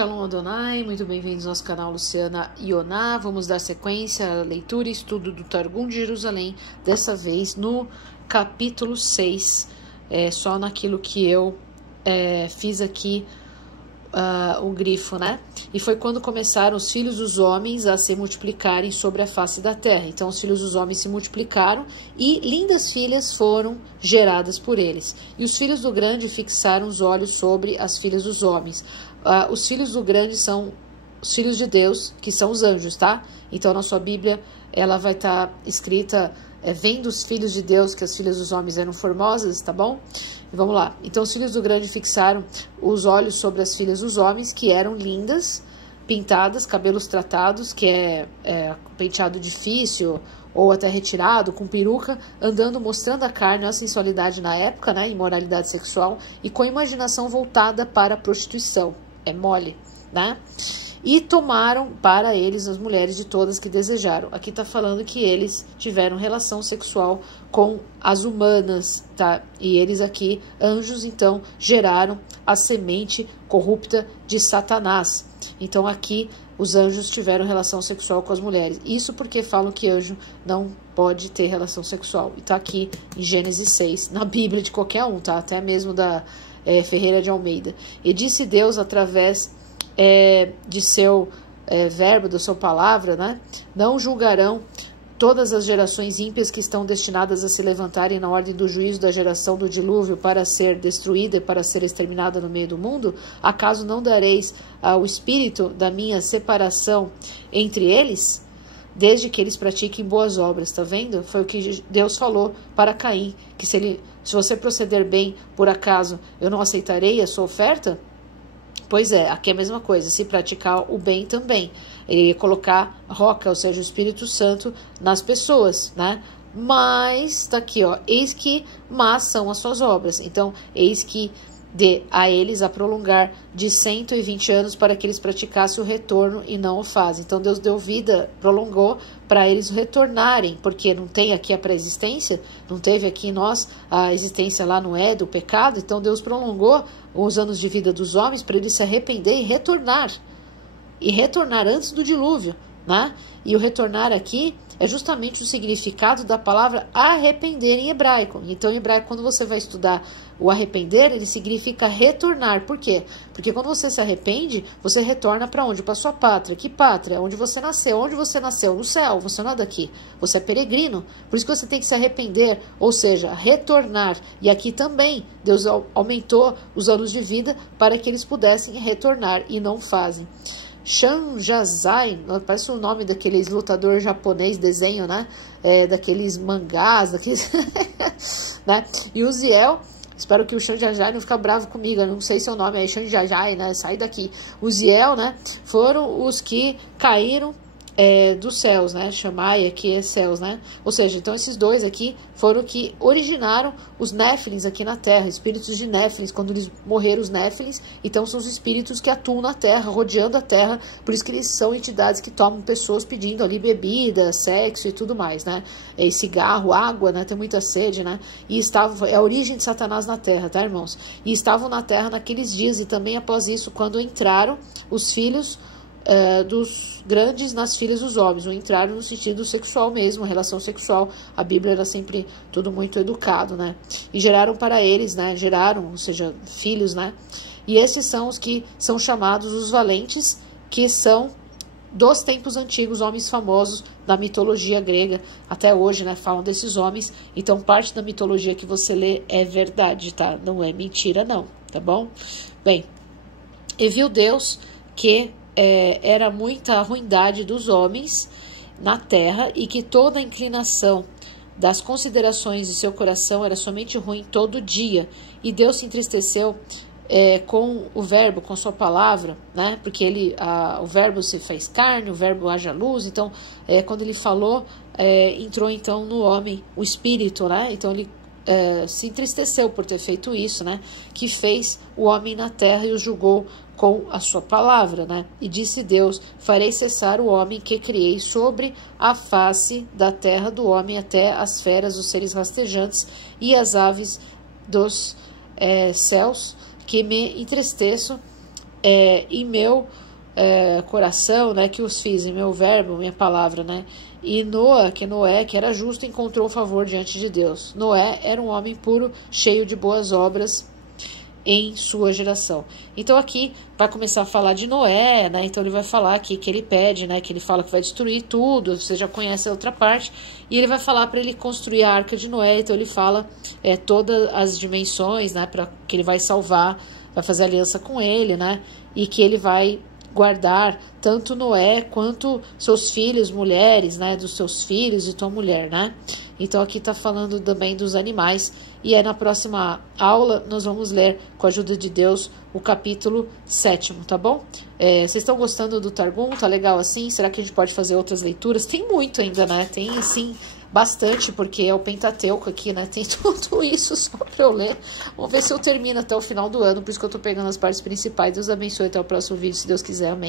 Shalom Adonai, muito bem-vindos ao nosso canal Luciana Ioná. Vamos dar sequência à leitura e estudo do Targum de Jerusalém, dessa vez no capítulo 6, só naquilo que eu fiz aqui o grifo, né? E foi quando começaram os filhos dos homens a se multiplicarem sobre a face da terra. Então os filhos dos homens se multiplicaram e lindas filhas foram geradas por eles. E os filhos do grande fixaram os olhos sobre as filhas dos homens. Os filhos do grande são os filhos de Deus, que são os anjos, tá? Então na sua Bíblia ela vai estar escrita vendo os filhos de Deus, que as filhas dos homens eram formosas, tá bom? Vamos lá. Então os filhos do grande fixaram os olhos sobre as filhas dos homens, que eram lindas, pintadas, cabelos tratados, que é penteado difícil ou até retirado, com peruca, andando, mostrando a carne, a sensualidade na época, né, imoralidade sexual, e com a imaginação voltada para a prostituição. É mole, né? E tomaram para eles as mulheres de todas que desejaram. Aqui está falando que eles tiveram relação sexual com as humanas, tá? E eles aqui, anjos, então, geraram a semente corrupta de Satanás. Então aqui os anjos tiveram relação sexual com as mulheres. Isso porque falam que anjo não pode ter relação sexual. E está aqui em Gênesis 6, na Bíblia de qualquer um, tá? Até mesmo da Ferreira de Almeida. E disse Deus através de seu verbo, da sua palavra, né? Não julgarão todas as gerações ímpias que estão destinadas a se levantarem na ordem do juízo da geração do dilúvio para ser destruída e para ser exterminada no meio do mundo? Acaso não dareis o espírito da minha separação entre eles, desde que eles pratiquem boas obras? Tá vendo? Foi o que Deus falou para Caim, que se você proceder bem, por acaso eu não aceitarei a sua oferta? Pois é, aqui é a mesma coisa, se praticar o bem também. Ele ia colocar roca, ou seja, o Espírito Santo nas pessoas, né? Mas, tá aqui, ó, eis que más são as suas obras. Então, eis que dê a eles a prolongar de 120 anos para que eles praticassem o retorno e não o fazem. Então Deus deu vida, prolongou para eles retornarem, porque não tem aqui a pré-existência, não teve aqui em nós a existência lá no do pecado, então Deus prolongou os anos de vida dos homens para eles se arrepender e retornar antes do dilúvio, né? E o retornar aqui é justamente o significado da palavra arrepender em hebraico. Então, em hebraico, quando você vai estudar o arrepender, ele significa retornar. Por quê? Porque quando você se arrepende, você retorna para onde? Para sua pátria. Que pátria? Onde você nasceu. Onde você nasceu? No céu. Você não é daqui. Você é peregrino. Por isso que você tem que se arrepender, ou seja, retornar. E aqui também, Deus aumentou os anos de vida para que eles pudessem retornar e não fazem. Shanjazai, parece o nome daqueles lutador japonês, desenho, né? Daqueles mangás, daqueles né? E Uziel, espero que o Shanjazai não fique bravo comigo, eu não sei seu nome, é Shanjazai, né? Sai daqui. Uziel, né? Foram os que caíram dos céus, né? Shammai aqui é céus, né? Ou seja, então esses dois aqui foram que originaram os Néfilins aqui na terra, espíritos de Néfilins, quando eles morreram os Néfilins, então são os espíritos que atuam na terra, rodeando a terra, por isso que eles são entidades que tomam pessoas pedindo ali bebida, sexo e tudo mais, né? Cigarro, água, né? Tem muita sede, né? E é a origem de Satanás na terra, tá, irmãos? E estavam na terra naqueles dias e também após isso, quando entraram os filhos dos grandes nas filhas dos homens, ou entraram no sentido sexual mesmo, relação sexual. A Bíblia era sempre tudo muito educado, né? E geraram para eles, né? Geraram, ou seja, filhos, né? E esses são os que são chamados os valentes, que são dos tempos antigos, homens famosos da mitologia grega, até hoje, né? Falam desses homens. Então, parte da mitologia que você lê é verdade, tá? Não é mentira, não, tá bom? Bem, e viu Deus que era muita ruindade dos homens na terra e que toda a inclinação das considerações de seu coração era somente ruim todo dia. E Deus se entristeceu com o verbo, com sua palavra, né? Porque o verbo se fez carne, o verbo haja luz. Então, quando ele falou, entrou então no homem o espírito, né? Então ele se entristeceu por ter feito isso, né? Que fez o homem na terra e o julgou com a sua palavra, né? E disse Deus: farei cessar o homem que criei sobre a face da terra do homem, até as feras, os seres rastejantes e as aves dos céus, que me entristeço em meu coração, né, que os fiz, em meu verbo, minha palavra, né? E Noé, que era justo, encontrou favor diante de Deus. Noé era um homem puro, cheio de boas obras em sua geração. Então aqui vai começar a falar de Noé, né? Então ele vai falar aqui que ele pede, né? Que ele fala que vai destruir tudo. Você já conhece a outra parte. E ele vai falar para ele construir a arca de Noé. Então ele fala todas as dimensões, né? Para que ele vai salvar, vai fazer aliança com ele, né? E que ele vai guardar tanto Noé quanto seus filhos, mulheres, né, dos seus filhos e tua mulher, né? Então aqui está falando também dos animais, e na próxima aula nós vamos ler, com a ajuda de Deus, o capítulo 7º, tá bom? Vocês estão gostando do Targum? Tá legal assim? Será que a gente pode fazer outras leituras? Tem muito ainda, né? Tem, sim, bastante, porque é o Pentateuco aqui, né? Tem tudo isso só para eu ler. Vamos ver se eu termino até o final do ano, por isso que eu tô pegando as partes principais. Deus abençoe, até o próximo vídeo, se Deus quiser. Amém.